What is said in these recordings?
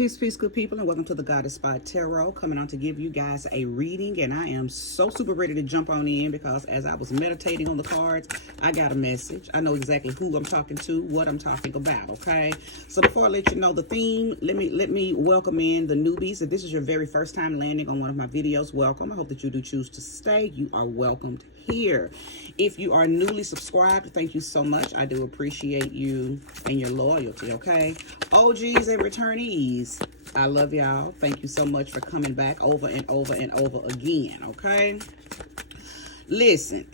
Peace, peace, good people, and welcome to the Goddess Spot Tarot, coming on to give you guys a reading. And I am so super ready to jump on in because as I was meditating on the cards, I got a message. I know exactly who I'm talking to, what I'm talking about, okay? So before I let you know the theme, let me welcome in the newbies. If this is your very first time landing on one of my videos, welcome. I hope that you do choose to stay. You are welcomed here. If you are newly subscribed, thank you so much. I do appreciate you and your loyalty, okay? OGs and returnees, I love y'all. Thank you so much for coming back over and over and over again, okay? Listen,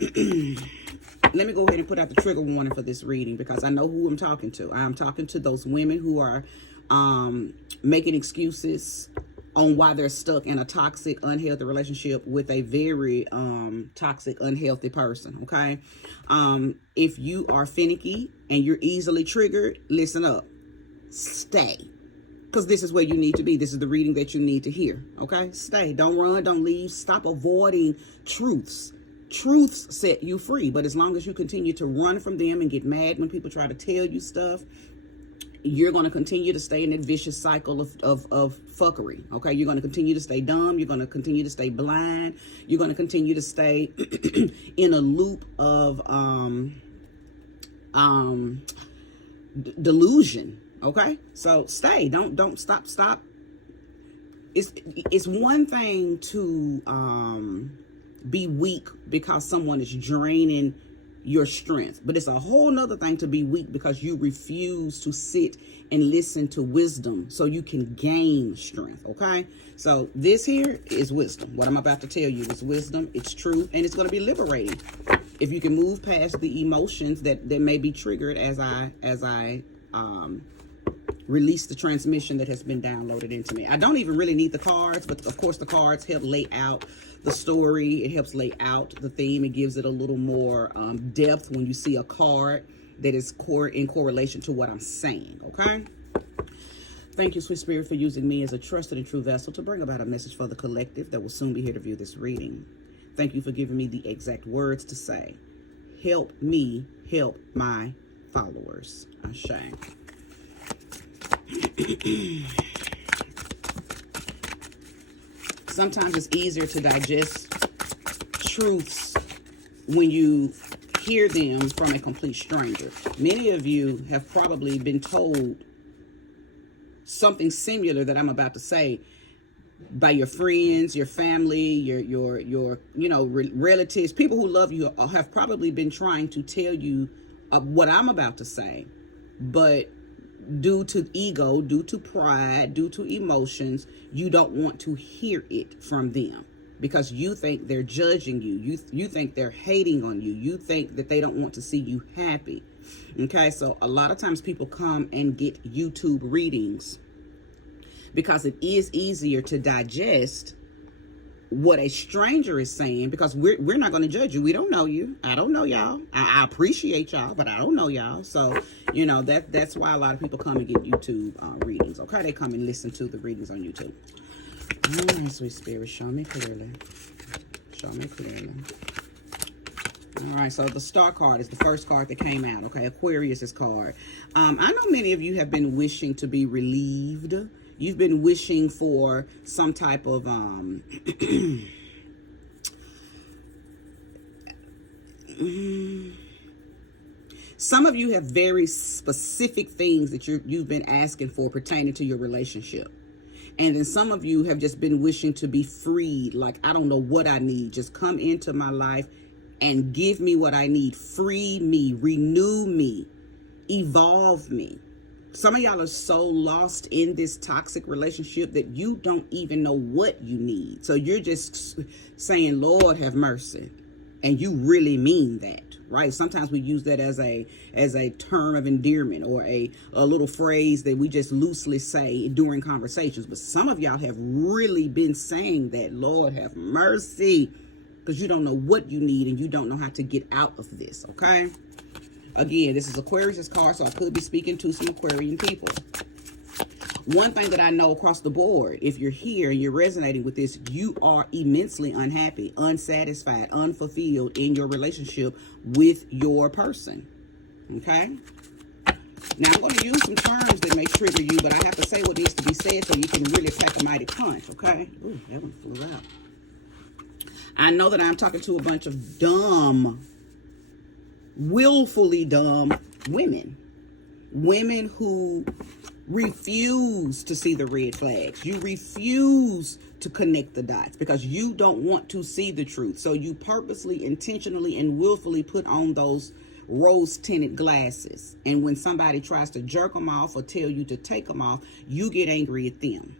let me go ahead and put out the trigger warning for this reading because I know who I'm talking to. I'm talking to those women who are making excuses on why they're stuck in a toxic, unhealthy relationship with a very toxic, unhealthy person, okay? If you are finicky and you're easily triggered, listen up. Stay. Because this is where you need to be. This is the reading that you need to hear, okay? Stay. Don't run. Don't leave. Stop avoiding truths. Truths set you free. But as long as you continue to run from them and get mad when people try to tell you stuff, you're going to continue to stay in that vicious cycle of fuckery, okay? You're going to continue to stay dumb. You're going to continue to stay blind. You're going to continue to stay in a loop of delusion, okay? So stay. Don't stop. It's one thing to be weak because someone is draining your strength, but it's a whole nother thing to be weak because you refuse to sit and listen to wisdom so you can gain strength, okay? So this here is wisdom. What I'm about to tell you is wisdom. It's truth, and it's going to be liberating if you can move past the emotions that may be triggered as I release the transmission that has been downloaded into me. I don't even really need the cards, but of course the cards help lay out the story. It helps lay out the theme. It gives it a little more depth when you see a card that is in correlation to what I'm saying, okay? Thank you, Sweet Spirit, for using me as a trusted and true vessel to bring about a message for the collective that will soon be here to view this reading. Thank you for giving me the exact words to say. Help me help my followers. Ashe. Sometimes it's easier to digest truths when you hear them from a complete stranger. Many of you have probably been told something similar that I'm about to say by your friends, your family, your relatives, people who love you have probably been trying to tell you what I'm about to say, but due to ego, due to pride, due to emotions, you don't want to hear it from them because you think they're judging you. You think they're hating on you. You think that they don't want to see you happy. Okay, so a lot of times people come and get YouTube readings because it is easier to digest what a stranger is saying because we're not going to judge you. We don't know you. I don't know y'all. I appreciate y'all, but I don't know y'all. So, that's why a lot of people come and get YouTube readings. Okay, they come and listen to the readings on YouTube. Sweet Spirit, show me clearly. Show me clearly. All right, so the Star card is the first card that came out. Okay, Aquarius's card. I know many of you have been wishing to be relieved. You've been wishing for some type of some of you have very specific things that you've been asking for pertaining to your relationship. And then some of you have just been wishing to be freed. Like, I don't know what I need. Just come into my life and give me what I need. Free me, renew me, evolve me. Some of y'all are so lost in this toxic relationship that you don't even know what you need. So you're just saying, Lord, have mercy. And you really mean that, right? Sometimes we use that as a term of endearment or a little phrase that we just loosely say during conversations. But some of y'all have really been saying that, Lord, have mercy, because you don't know what you need and you don't know how to get out of this, okay? Again, this is Aquarius' card, so I could be speaking to some Aquarian people. One thing that I know across the board, if you're here and you're resonating with this, you are immensely unhappy, unsatisfied, unfulfilled in your relationship with your person. Okay? Now, I'm going to use some terms that may trigger you, but I have to say what needs to be said so you can really pack a mighty punch, okay? Ooh, that one flew out. I know that I'm talking to a bunch of dumb, willfully dumb women. Women who refuse to see the red flags. You refuse to connect the dots because you don't want to see the truth. So you purposely, intentionally, and willfully put on those rose-tinted glasses. And when somebody tries to jerk them off or tell you to take them off, you get angry at them.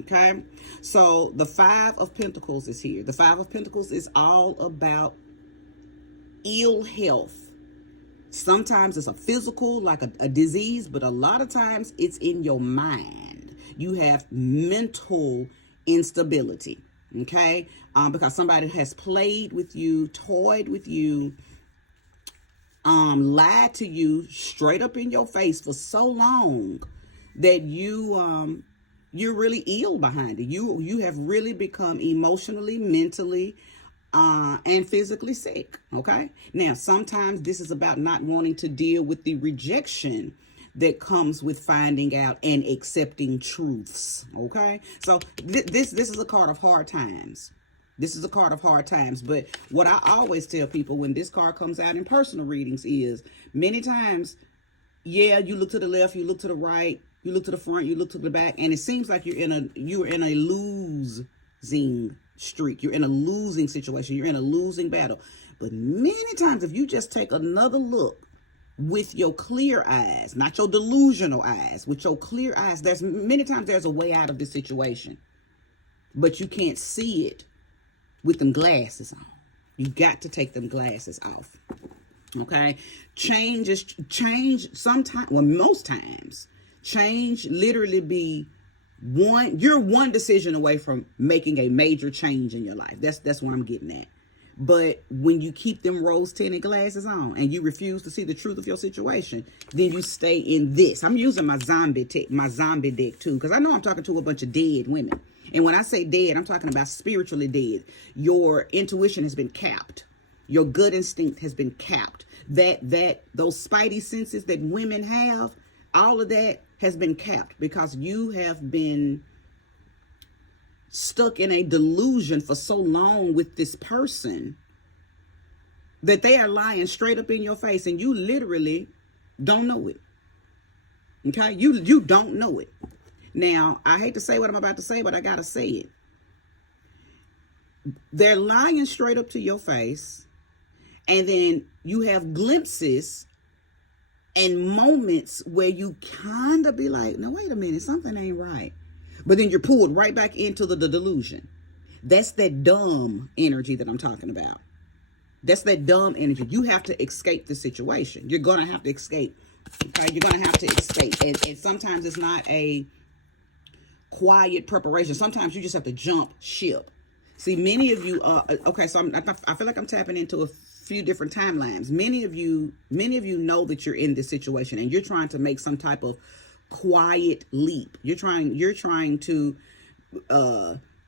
Okay? So the Five of Pentacles is here. The Five of Pentacles is all about ill health. Sometimes it's a physical, like a disease, but a lot of times it's in your mind. You have mental instability, okay? Because somebody has played with you, toyed with you, lied to you straight up in your face for so long that you're really ill behind it. You have really become emotionally, mentally, and physically sick, okay? Now, sometimes this is about not wanting to deal with the rejection that comes with finding out and accepting truths, okay? So this is a card of hard times. This is a card of hard times, but what I always tell people when this card comes out in personal readings is many times, yeah, you look to the left, you look to the right, you look to the front, you look to the back, and it seems like you're in a losing streak. You're in a losing situation. You're in a losing battle. But many times, if you just take another look with your clear eyes, not your delusional eyes, with your clear eyes, there's a way out of this situation, but you can't see it with them glasses on. You got to take them glasses off. Okay? Change sometimes, well, most times, change literally be you're one decision away from making a major change in your life. That's what I'm getting at. But when you keep them rose-tinted glasses on and you refuse to see the truth of your situation, then you stay in this. I'm using my zombie deck too, because I know I'm talking to a bunch of dead women. And when I say dead, I'm talking about spiritually dead. Your intuition has been capped. Your gut instinct has been capped. Those spidey senses that women have, all of that has been capped because you have been stuck in a delusion for so long with this person that they are lying straight up in your face and you literally don't know it. Okay? You don't know it. Now, I hate to say what I'm about to say, but I gotta say it. They're lying straight up to your face, and then you have glimpses and moments where you kind of be like, no, wait a minute, something ain't right. But then you're pulled right back into the delusion. That's that dumb energy that I'm talking about. That's that dumb energy. You have to escape the situation. You're going to have to escape. Okay? You're going to have to escape. And sometimes it's not a quiet preparation. Sometimes you just have to jump ship. See, many of you, okay, so I feel like I'm tapping into a few different timelines. Many of you know that you're in this situation and you're trying to make some type of quiet leap. You're trying to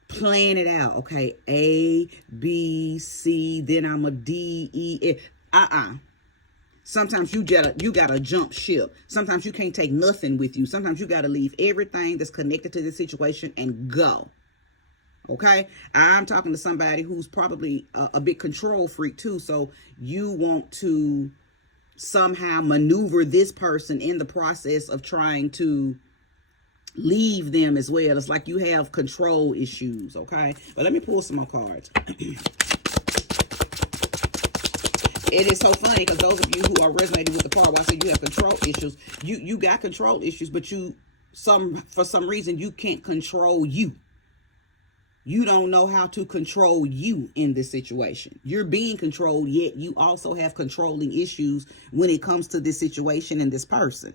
plan it out. Okay, A, B, C, then I'm a D, E, F. Sometimes you gotta jump ship. Sometimes you can't take nothing with you. Sometimes you gotta leave everything that's connected to this situation and go. Okay, I'm talking to somebody who's probably a big control freak too. So you want to somehow maneuver this person in the process of trying to leave them as well. It's like you have control issues. Okay, but let me pull some more cards. It is so funny because those of you who are resonating with the part where I say you have control issues, you got control issues, but for some reason you can't control you. You don't know how to control you in this situation. You're being controlled, yet you also have controlling issues when it comes to this situation and this person.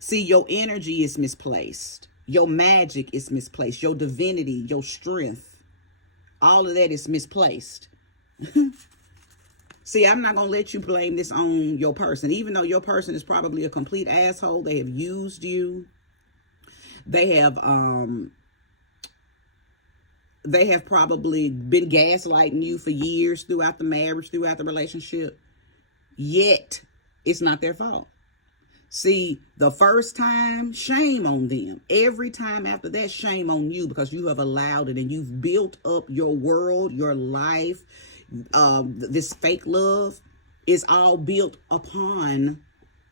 See, your energy is misplaced. Your magic is misplaced. Your divinity, your strength, all of that is misplaced. See, I'm not going to let you blame this on your person, even though your person is probably a complete asshole. They have used you. They have probably been gaslighting you for years throughout the marriage, throughout the relationship. Yet, It's not their fault. See, the first time, shame on them. Every time after that, shame on you, because you have allowed it and you've built up your world, your life. This fake love is all built upon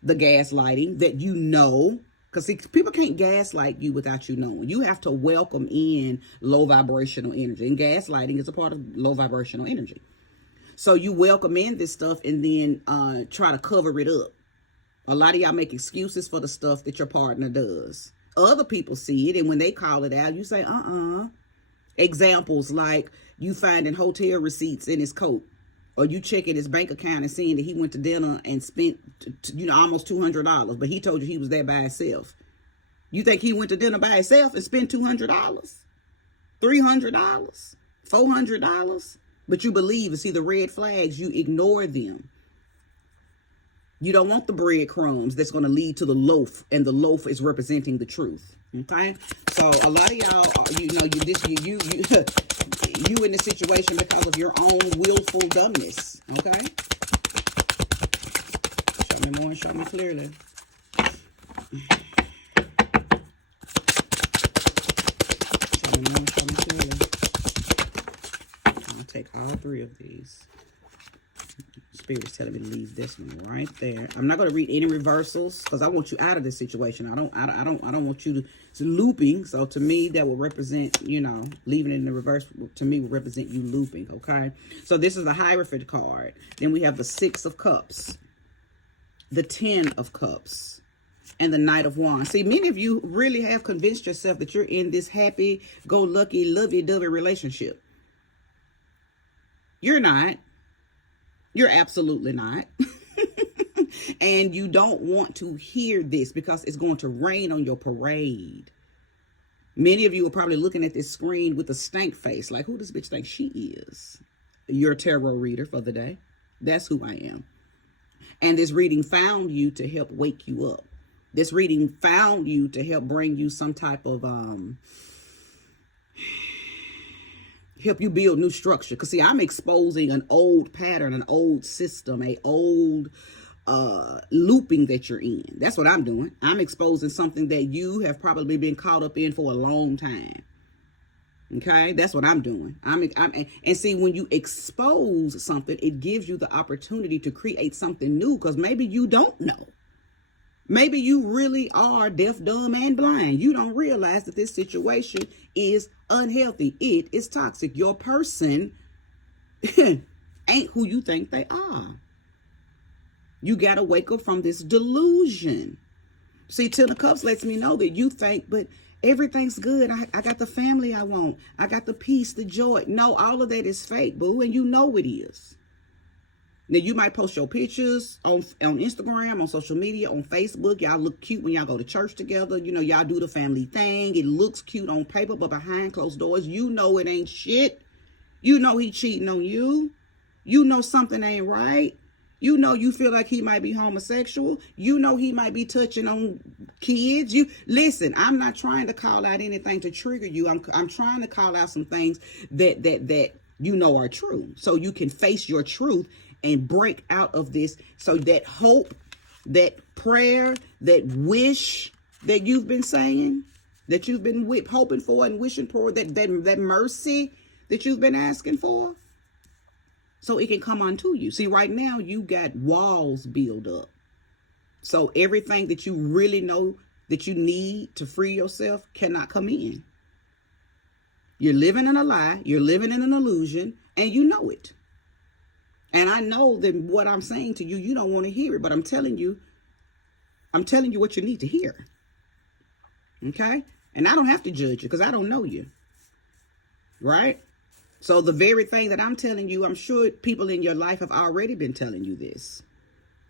the gaslighting that you know. Because see, people can't gaslight you without you knowing. You have to welcome in low vibrational energy. And gaslighting is a part of low vibrational energy. So you welcome in this stuff and then try to cover it up. A lot of y'all make excuses for the stuff that your partner does. Other people see it, and when they call it out, you say, Examples like you finding hotel receipts in his coat, or you checking his bank account and seeing that he went to dinner and spent, almost $200, but he told you he was there by himself. You think he went to dinner by himself and spent $200, $300, $400? But you believe and see the red flags, you ignore them. You don't want the breadcrumbs that's going to lead to the loaf, and the loaf is representing the truth. Okay, so a lot of y'all, you in this situation because of your own willful dumbness. Okay, show me more, show me clearly. Show me more, show me clearly. I'll take all three of these. Spirit's telling me to leave this one right there. I'm not going to read any reversals because I want you out of this situation. I don't want you to looping. So to me, that will represent, leaving it in the reverse to me will represent you looping. Okay. So this is the Hierophant card. Then we have the 6 of Cups, the 10 of Cups, and the Knight of Wands. See, many of you really have convinced yourself that you're in this happy-go-lucky, lovey-dovey relationship. You're not. You're absolutely not. And you don't want to hear this because it's going to rain on your parade. Many of you are probably looking at this screen with a stank face. Like, who this bitch thinks she is? Your tarot reader for the day. That's who I am. And this reading found you to help wake you up. This reading found you to help bring you some type of help you build new structure. Because see, I'm exposing an old pattern, an old system, a old looping that you're in. That's what I'm doing. I'm exposing something that you have probably been caught up in for a long time. Okay, that's what I'm doing. And see, when you expose something, it gives you the opportunity to create something new, because maybe you don't know. Maybe you really are deaf, dumb, and blind. You don't realize that this situation is unhealthy. It is toxic. Your person ain't who you think they are. You got to wake up from this delusion. See, 10 of Cups lets me know that you think, but everything's good. I got the family I want. I got the peace, the joy. No, all of that is fake, boo, and you know it is. Now, you might post your pictures on Instagram, on social media, on Facebook. Y'all look cute when y'all go to church together. Y'all do the family thing. It looks cute on paper, but behind closed doors, you know it ain't shit. You know he cheating on you. You know something ain't right. You know you feel like he might be homosexual. You know he might be touching on kids. Listen, I'm not trying to call out anything to trigger you. I'm trying to call out some things that you know are true, so you can face your truth and break out of this. So that hope, that prayer, that wish that you've been saying, that you've been hoping for and wishing for, that mercy that you've been asking for, so it can come unto you. See, right now you got walls built up. So everything that you really know that you need to free yourself cannot come in. You're living in a lie. You're living in an illusion, and you know it. And I know that what I'm saying to you, you don't want to hear it, but I'm telling you what you need to hear. Okay? And I don't have to judge you because I don't know you. Right? So the very thing that I'm telling you, I'm sure people in your life have already been telling you this,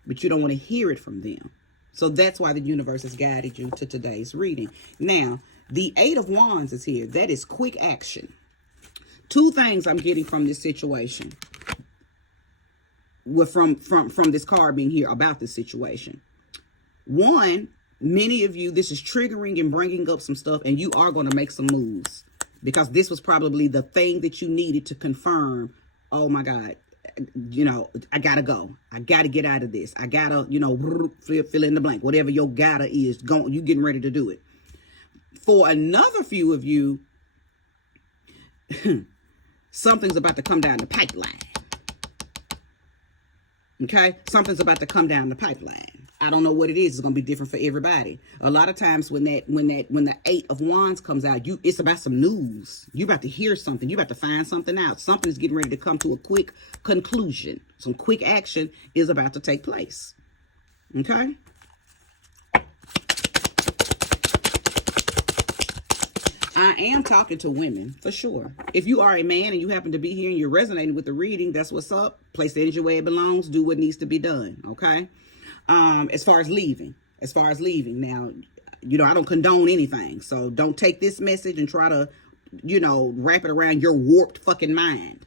but you don't want to hear it from them. So that's why the universe has guided you to today's reading. Now, the 8 of Wands is here. That is quick action. 2 things I'm getting from this situation. From this card being here about this situation. 1, many of you, this is triggering and bringing up some stuff, and you are going to make some moves, because this was probably the thing that you needed to confirm. Oh my God, you know, I gotta go. I gotta get out of this. I gotta, you know, fill in the blank. Whatever your gotta is, you getting ready to do it. For another few of you, something's about to come down the pipeline. Okay? Something's about to come down the pipeline. I don't know what it is. It's going to be different for everybody. A lot of times when the 8 of Wands comes out, it's about some news. You're about to hear something. You're about to find something out. Something's getting ready to come to a quick conclusion. Some quick action is about to take place. Okay? I am talking to women, for sure. If you are a man and you happen to be here and you're resonating with the reading, that's what's up. Place the energy where it belongs. Do what needs to be done, okay? As far as leaving. Now, you know, I don't condone anything. So don't take this message and try to, you know, wrap it around your warped fucking mind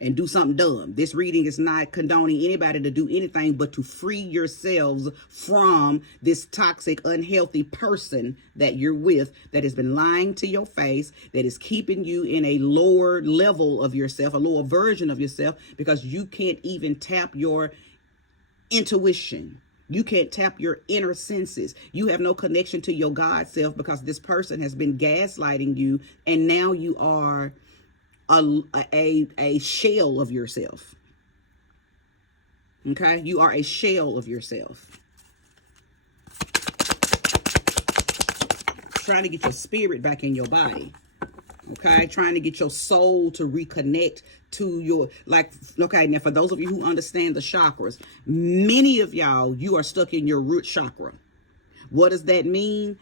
and do something dumb. This reading is not condoning anybody to do anything but to free yourselves from this toxic, unhealthy person that you're with that has been lying to your face, that is keeping you in a lower level of yourself, a lower version of yourself, because you can't even tap your intuition. You can't tap your inner senses. You have no connection to your God self because this person has been gaslighting you, and now you are a shell of yourself. Okay? You are a shell of yourself. Trying to get your spirit back in your body. Okay? Trying to get your soul to reconnect to your, like, okay, now for those of you who understand the chakras, many of y'all, you are stuck in your root chakra. What does that mean?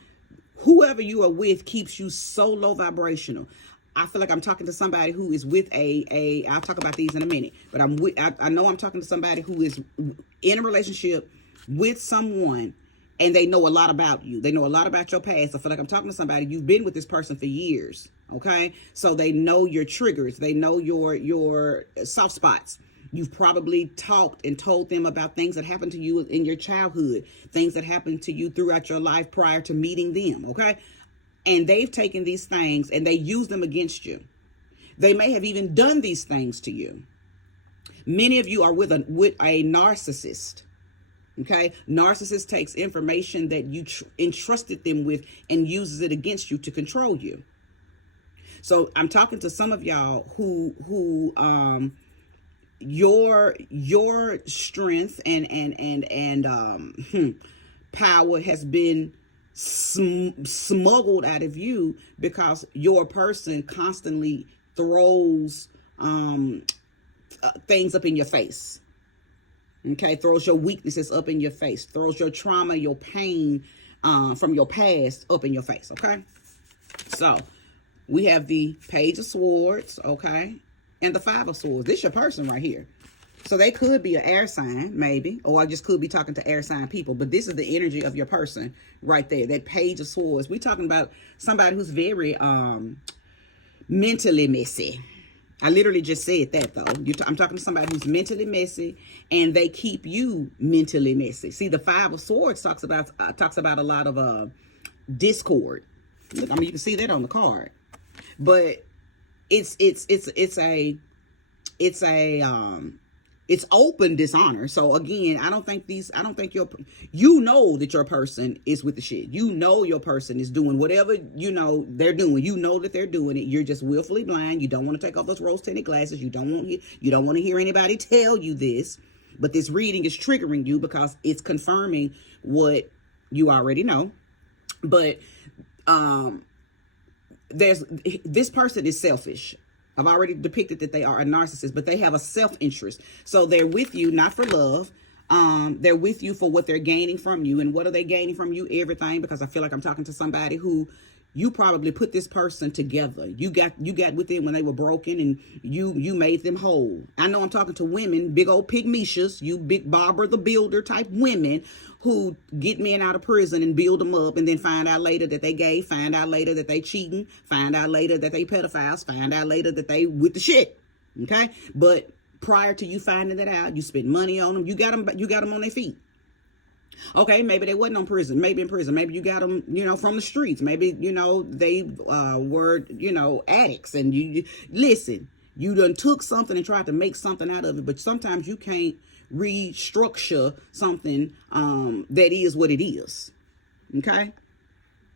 Whoever you are with keeps you so low vibrational. I feel like I'm talking to somebody who is with I'll talk about these in a minute, but I know I'm talking to somebody who is in a relationship with someone and they know a lot about you. They know a lot about your past. I feel like I'm talking to somebody, you've been with this person for years, okay? So they know your triggers. They know your soft spots. You've probably talked and told them about things that happened to you in your childhood, things that happened to you throughout your life prior to meeting them, okay? And they've taken these things and they use them against you. They may have even done these things to you. Many of you are with a narcissist. Okay? Narcissist takes information that you entrusted them with and uses it against you to control you. So I'm talking to some of y'all who your strength and power has been smuggled out of you because your person constantly throws things up in your face. Okay, throws your weaknesses up in your face, throws your trauma, your pain from your past up in your face. Okay, so we have the Page of Swords, okay, and the Five of Swords. This is your person right here. So they could be an air sign, maybe, or I just could be talking to air sign people. But this is the energy of your person right there, that Page of Swords. We're talking about somebody who's very mentally messy. I literally just said that, though. I'm talking to somebody who's mentally messy, and they keep you mentally messy. See, the Five of Swords talks about a lot of discord. Look, I mean, you can see that on the card, but it's open dishonor. So again, I don't think you know that your person is with the shit. You know your person is doing whatever, you know, they're doing. You know that they're doing it. You're just willfully blind. You don't want to take off those rose-tinted glasses. You don't want to hear anybody tell you this. But this reading is triggering you because it's confirming what you already know. But this person is selfish. I've already depicted that they are a narcissist, but they have a self-interest. So they're with you not for love. They're with you for what they're gaining from you. And what are they gaining from you? Everything. Because I feel like I'm talking to somebody who you probably put this person together. You got with them when they were broken, and you made them whole. I know I'm talking to women, big old pygmishas, you big Barbara the Builder type women who get men out of prison and build them up, and then find out later that they gay, find out later that they cheating, find out later that they pedophiles, find out later that they with the shit. Okay? But prior to you finding that out, you spent money on them. You got them on their feet. Okay, maybe they wasn't on prison, maybe in prison, maybe you got them, you know, from the streets, maybe, you know, they were, you know, addicts, and you listen, You done took something and tried to make something out of it, but sometimes you can't restructure something that is what it is. Okay?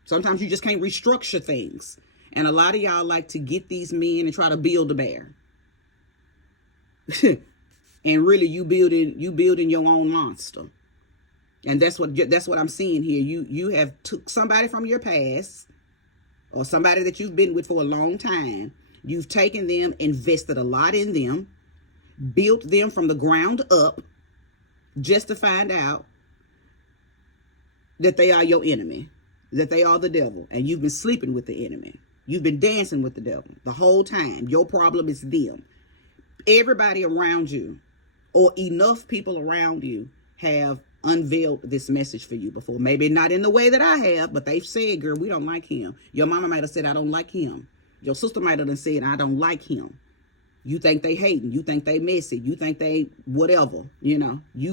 Sometimes you just can't restructure things. And a lot of y'all like to get these men and try to build a bear. And really you building your own monster. And that's what I'm seeing here. You have took somebody from your past, or somebody that you've been with for a long time. You've taken them, invested a lot in them, built them from the ground up, just to find out that they are your enemy, that they are the devil, and you've been sleeping with the enemy. You've been dancing with the devil the whole time. Your problem is them. Everybody around you, or enough people around you, have unveiled this message for you before. Maybe not in the way that I have, but they've said, girl, we don't like him. Your mama might have said, I don't like him. Your sister might have said, I don't like him. You think they hating. You think they messy. You think they whatever. You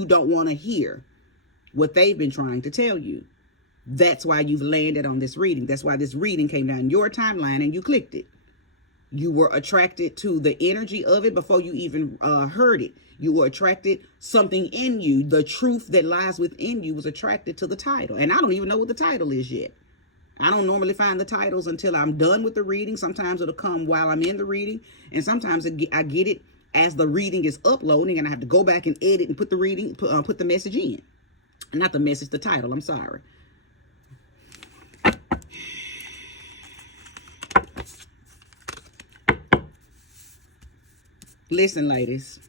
don't want to hear what they've been trying to tell you. That's why you've landed on this reading. That's why this reading came down your timeline and you clicked it. You were attracted to the energy of it before you even heard it. You were attracted, something in you, the truth that lies within you was attracted to the title. And I don't even know what the title is yet. I don't normally find the titles until I'm done with the reading. Sometimes it'll come while I'm in the reading. And sometimes I get it as the reading is uploading, and I have to go back and edit and put the message in. Not the message, the title. I'm sorry. Listen, ladies,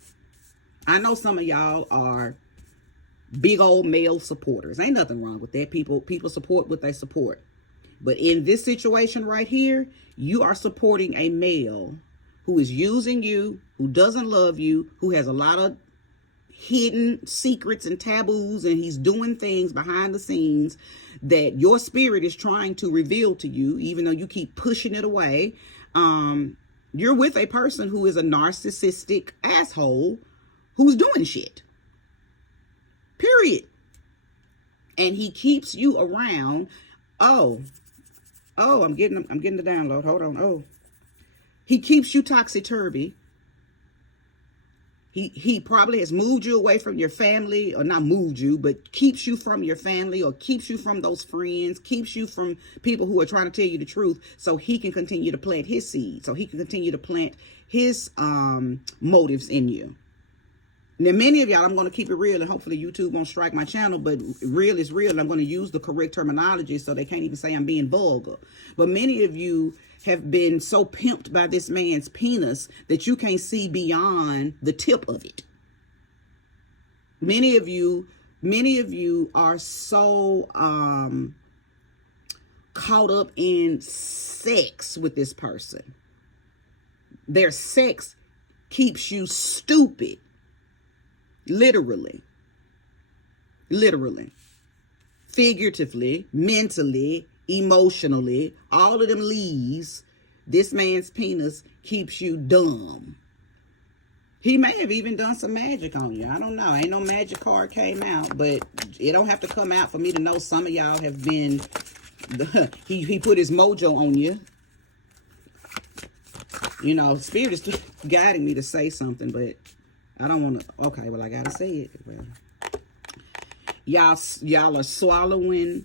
I know some of y'all are big old male supporters. Ain't nothing wrong with that. People support what they support. But in this situation right here, you are supporting a male who is using you, who doesn't love you, who has a lot of hidden secrets and taboos, and he's doing things behind the scenes that your spirit is trying to reveal to you, even though you keep pushing it away. You're with a person who is a narcissistic asshole who's doing shit. Period. And he keeps you around. Oh, I'm getting the download. Hold on. Oh, he keeps you topsy-turvy. He probably has moved you away from your family, or not moved you, but keeps you from your family, or keeps you from those friends, keeps you from people who are trying to tell you the truth, so he can continue to plant his seed, so he can continue to plant his motives in you. Now, many of y'all, I'm going to keep it real, and hopefully YouTube won't strike my channel, but real is real. I'm going to use the correct terminology so they can't even say I'm being vulgar. But many of you have been so pimped by this man's penis that you can't see beyond the tip of it. Many of you are so caught up in sex with this person. Their sex keeps you stupid. Literally, figuratively, mentally, emotionally, all of them leaves. This man's penis keeps you dumb. He may have even done some magic on you. I don't know. Ain't no magic card came out, but it don't have to come out for me to know some of y'all have been, he put his mojo on you. Spirit is guiding me to say something, but I don't want to. Okay, well, I gotta say it. Well, y'all are swallowing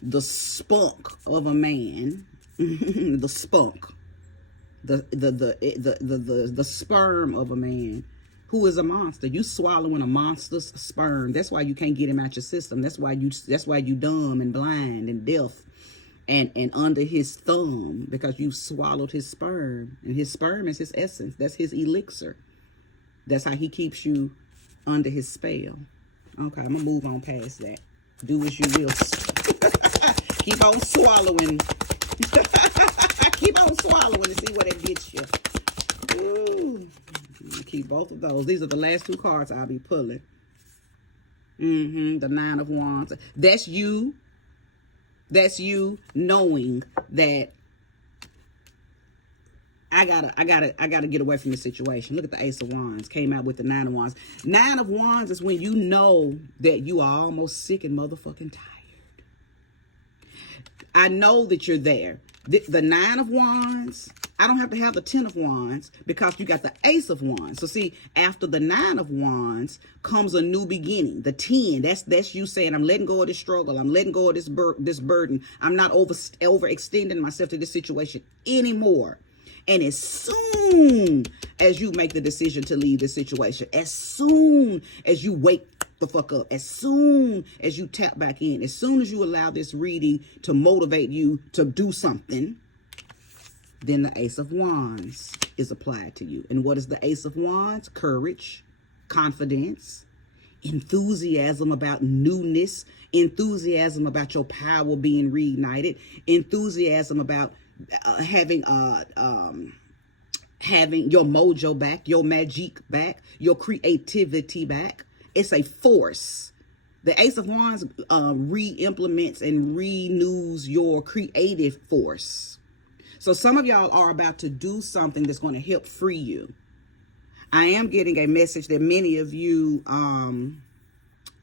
the spunk of a man, the spunk, the sperm of a man who is a monster. You swallowing a monster's sperm. That's why you can't get him out your system. That's why you dumb and blind and deaf and under his thumb, because you swallowed his sperm, and his sperm is his essence. That's his elixir. That's how he keeps you under his spell. Okay, I'm going to move on past that. Do as you will. Keep on swallowing. Keep on swallowing and see what it gets you. Ooh. Keep both of those. These are the last two cards I'll be pulling. The Nine of Wands. That's you. That's you knowing that I gotta get away from this situation. Look at the Ace of Wands. Came out with the Nine of Wands. Nine of Wands is when you know that you are almost sick and motherfucking tired. I know that you're there. The Nine of Wands, I don't have to have the 10 of Wands because you got the Ace of Wands. So see, after the 9 of Wands comes a new beginning. The 10, that's you saying, I'm letting go of this struggle. I'm letting go of this burden. I'm not overextending myself to this situation anymore. And as soon as you make the decision to leave this situation, as soon as you wake the fuck up, as soon as you tap back in, as soon as you allow this reading to motivate you to do something, then the Ace of Wands is applied to you. And what is the Ace of Wands? Courage, confidence, enthusiasm about newness, enthusiasm about your power being reignited, enthusiasm about having your mojo back, your magic back, your creativity back. It's a force. The Ace of Wands re-implements and renews your creative force. So some of y'all are about to do something that's going to help free you. I am getting a message that many of you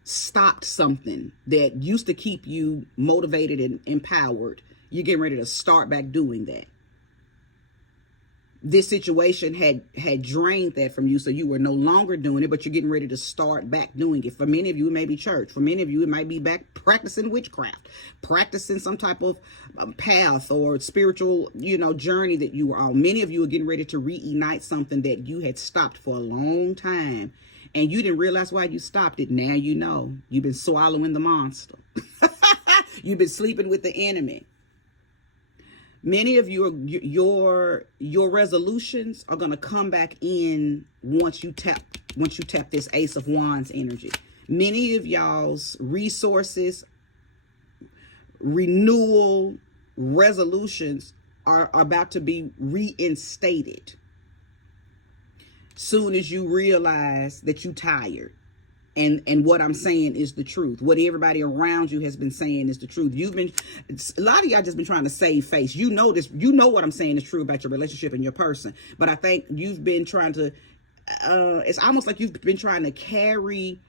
stopped something that used to keep you motivated and empowered. You're getting ready to start back doing that. This situation had drained that from you, so you were no longer doing it, but you're getting ready to start back doing it. For many of you, it may be church. For many of you, it might be back practicing witchcraft, practicing some type of path or spiritual, journey that you were on. Many of you are getting ready to reignite something that you had stopped for a long time, and you didn't realize why you stopped it. Now you know. You've been swallowing the monster. You've been sleeping with the enemy. Many of you, your resolutions are going to come back in once you tap this Ace of Wands energy. Many of y'all's resources, renewal, resolutions are about to be reinstated. Soon as you realize that you're tired. And what I'm saying is the truth. What everybody around you has been saying is the truth. A lot of y'all just been trying to save face. You know this. You know what I'm saying is true about your relationship and your person. But I think you've been trying to, it's almost like you've been trying to carry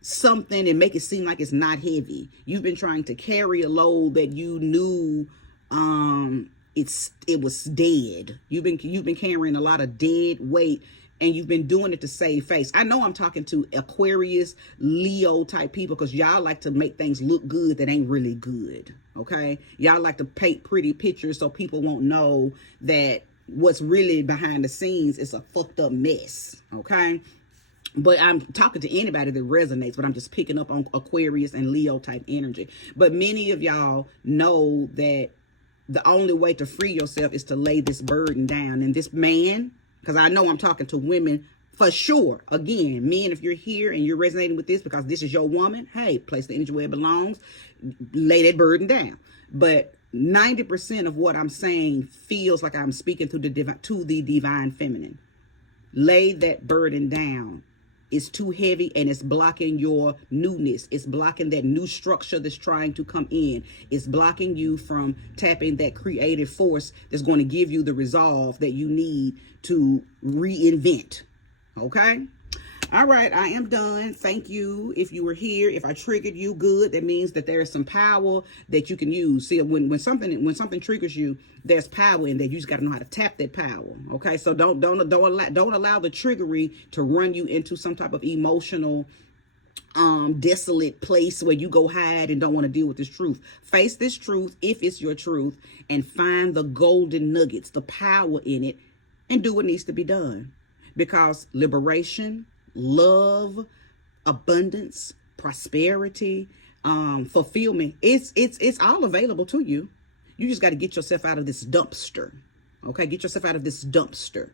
something and make it seem like it's not heavy. You've been trying to carry a load that you knew it was dead. You've been carrying a lot of dead weight. And you've been doing it to save face. I know I'm talking to Aquarius, Leo type people because y'all like to make things look good that ain't really good, okay? Y'all like to paint pretty pictures so people won't know that what's really behind the scenes is a fucked up mess, okay? But I'm talking to anybody that resonates, but I'm just picking up on Aquarius and Leo type energy. But many of y'all know that the only way to free yourself is to lay this burden down. And this man, because I know I'm talking to women for sure. Again, men, if you're here and you're resonating with this because this is your woman, hey, place the energy where it belongs. Lay that burden down. But 90% of what I'm saying feels like I'm speaking to the divine feminine. Lay that burden down. It's too heavy and it's blocking your newness. It's blocking that new structure that's trying to come in. It's blocking you from tapping that creative force that's going to give you the resolve that you need to reinvent. Okay? All right, I am done. Thank you. If you were here, if I triggered you, good. That means that there is some power that you can use. See, when something triggers you, there's power in there. You just got to know how to tap that power. Okay, so don't allow the triggery to run you into some type of emotional, desolate place where you go hide and don't want to deal with this truth. Face this truth if it's your truth, and find the golden nuggets, the power in it, and do what needs to be done. Because liberation, love, abundance, prosperity, fulfillment, it's all available to you. You just got to get yourself out of this dumpster. Okay, get yourself out of this dumpster.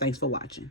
Thanks for watching.